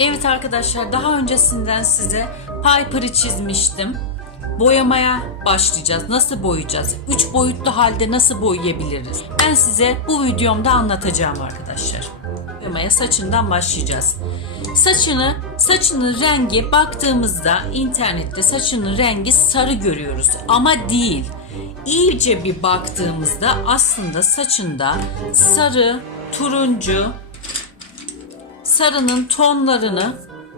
Evet arkadaşlar daha öncesinden size Piper'ı çizmiştim. Boyamaya başlayacağız. Nasıl boyayacağız? 3 boyutlu halde nasıl boyayabiliriz? Ben size bu videomda anlatacağım arkadaşlar. Boyamaya saçından başlayacağız. Saçını, saçının rengi baktığımızda internette saçının rengi sarı görüyoruz ama değil. İyice bir baktığımızda aslında saçında sarı, turuncu, sarının tonlarını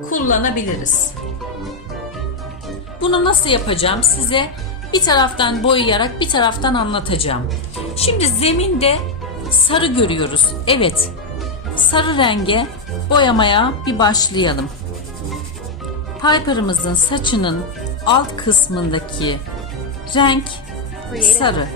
kullanabiliriz. Bunu nasıl yapacağım size bir taraftan boyayarak bir taraftan anlatacağım. Şimdi zeminde sarı görüyoruz. Evet. Sarı renge boyamaya bir başlayalım. Piper'ımızın saçının alt kısmındaki renk sarı.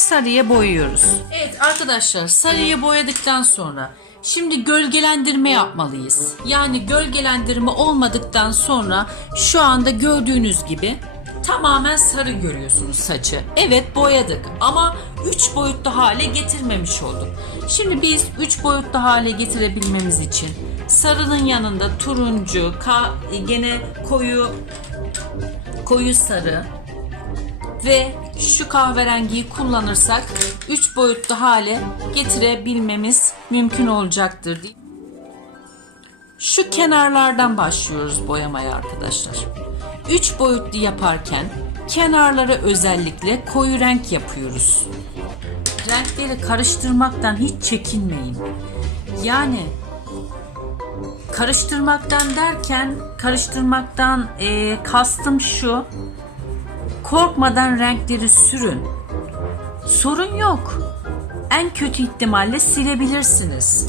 Sarıya boyuyoruz. Evet arkadaşlar sarıya boyadıktan sonra şimdi gölgelendirme yapmalıyız. Yani gölgelendirme olmadıktan sonra şu anda gördüğünüz gibi tamamen sarı görüyorsunuz saçı. Evet boyadık ama 3 boyutlu hale getirmemiş olduk. Şimdi biz 3 boyutlu hale getirebilmemiz için sarının yanında turuncu, ka, gene koyu koyu sarı, ve şu kahverengiyi kullanırsak 3 boyutlu hale getirebilmemiz mümkün olacaktır. Şu kenarlardan başlıyoruz boyamaya arkadaşlar. 3 boyutlu yaparken kenarlara özellikle koyu renk yapıyoruz. Renkleri karıştırmaktan hiç çekinmeyin. Yani karıştırmaktan derken karıştırmaktan eee, kastım şu Korkmadan renkleri sürün. Sorun yok. En kötü ihtimalle silebilirsiniz.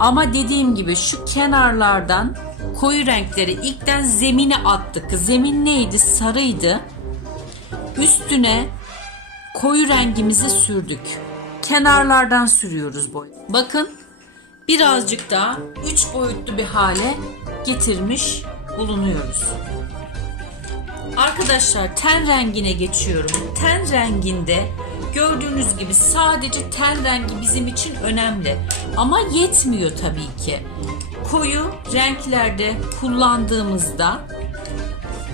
Ama dediğim gibi şu kenarlardan koyu renkleri ilkten zemine attık. Zemin neydi? Sarıydı. Üstüne koyu rengimizi sürdük. Kenarlardan sürüyoruz boy. Bakın birazcık daha 3 boyutlu bir hale getirmiş bulunuyoruz. Arkadaşlar ten rengine geçiyorum. Ten renginde gördüğünüz gibi sadece ten rengi bizim için önemli. Ama yetmiyor tabii ki. Koyu renklerde kullandığımızda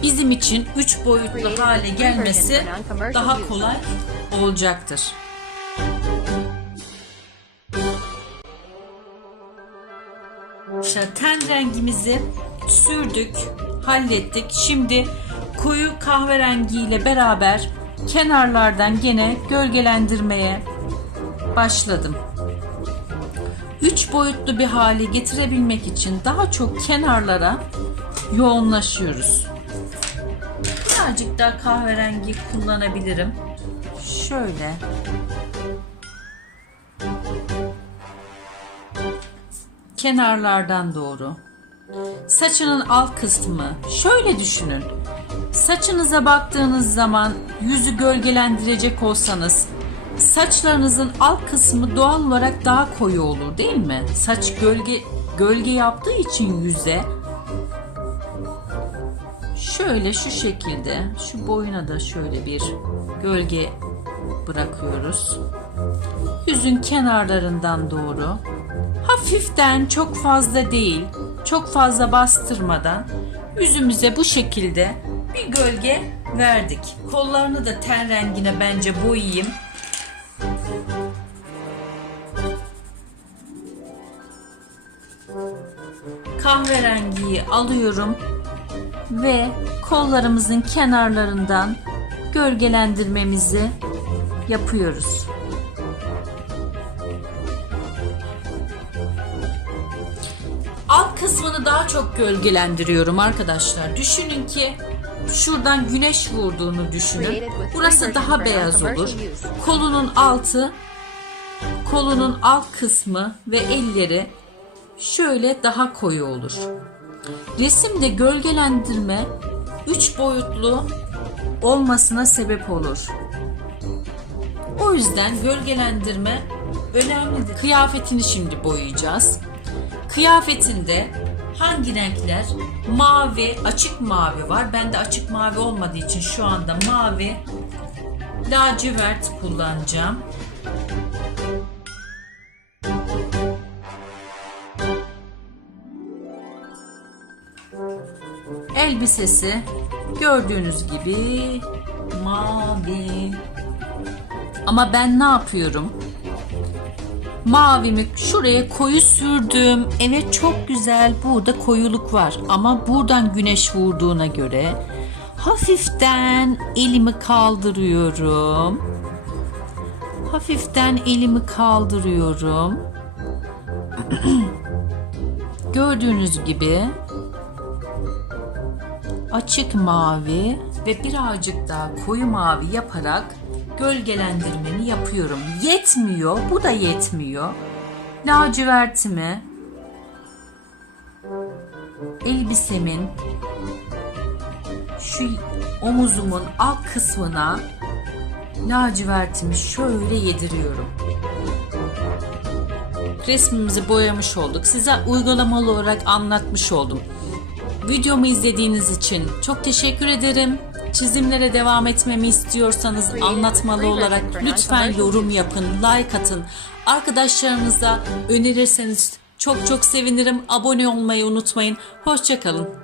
bizim için 3 boyutlu hale gelmesi daha kolay olacaktır. Ten rengimizi sürdük, hallettik. Şimdi koyu kahverengi ile beraber kenarlardan gene gölgelendirmeye başladım. 3 boyutlu bir hale getirebilmek için daha çok kenarlara yoğunlaşıyoruz. Birazcık daha kahverengi kullanabilirim. Şöyle kenarlardan doğru. Saçının alt kısmı şöyle düşünün. Saçınıza baktığınız zaman yüzü gölgelendirecek olsanız saçlarınızın alt kısmı doğal olarak daha koyu olur değil mi? Saç gölge gölge yaptığı için yüze şöyle şu şekilde şu boyuna da şöyle bir gölge bırakıyoruz. Yüzün kenarlarından doğru hafiften çok fazla değil, çok fazla bastırmadan yüzümüze bu şekilde bir gölge verdik. Kollarını da ten rengine bence boyayayım. Kahverengiyi alıyorum ve kollarımızın kenarlarından gölgelendirmemizi yapıyoruz. Alt kısmını daha çok gölgelendiriyorum arkadaşlar. Düşünün ki şuradan güneş vurduğunu düşünün. Burası daha beyaz olur. Kolunun altı, kolunun alt kısmı ve elleri şöyle daha koyu olur. Resimde gölgelendirme 3 boyutlu olmasına sebep olur. O yüzden gölgelendirme önemlidir. Kıyafetini şimdi boyayacağız. Kıyafetinde Hangi renkler? Mavi, açık mavi var. Bende açık mavi olmadığı için şu anda mavi lacivert kullanacağım. Elbisesi gördüğünüz gibi mavi. Ama ben ne yapıyorum? Mavimi şuraya koyu sürdüm. Evet çok güzel. Burada koyuluk var. Ama buradan güneş vurduğuna göre hafiften elimi kaldırıyorum. Hafiften elimi kaldırıyorum. Gördüğünüz gibi açık mavi ve birazcık daha koyu mavi yaparak gölgelendirmeni yapıyorum. Yetmiyor, bu da yetmiyor. Lacivertimi elbisemin şu omuzumun alt kısmına lacivertimi şöyle yediriyorum. Resmimizi boyamış olduk. Size uygulamalı olarak anlatmış oldum. Videomu izlediğiniz için çok teşekkür ederim. Çizimlere devam etmemi istiyorsanız anlatmalı olarak lütfen yorum yapın, like atın. Arkadaşlarınıza önerirseniz çok çok sevinirim. Abone olmayı unutmayın. Hoşçakalın.